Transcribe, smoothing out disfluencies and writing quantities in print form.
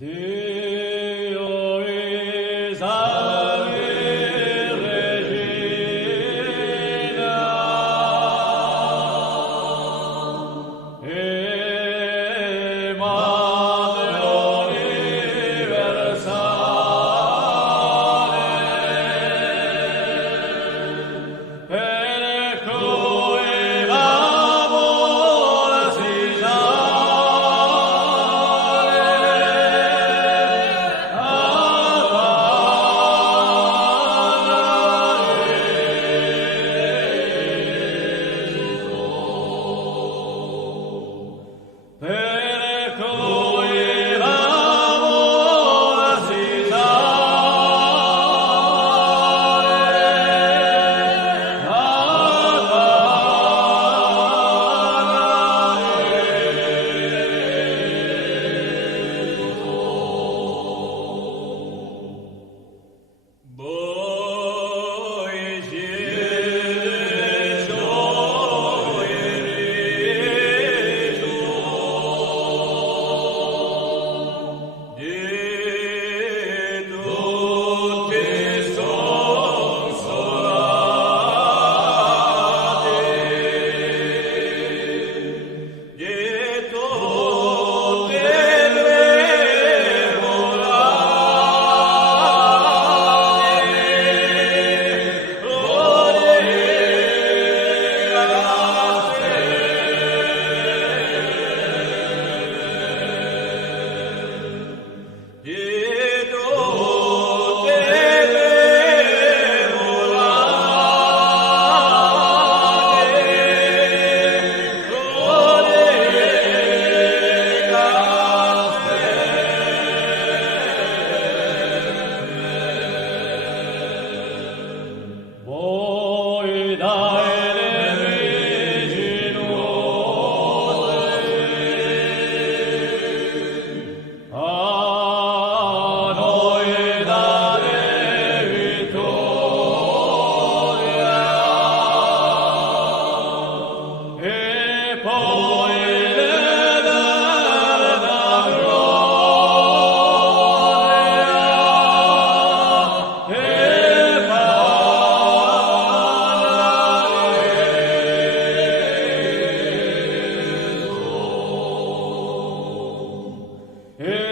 Dio is ave regina, e madre universale, per cui l'amore si per cui l'amore si voi siete voi dai le riginose, a noi date vittoria, e poi le dare la gloria, e paradiso.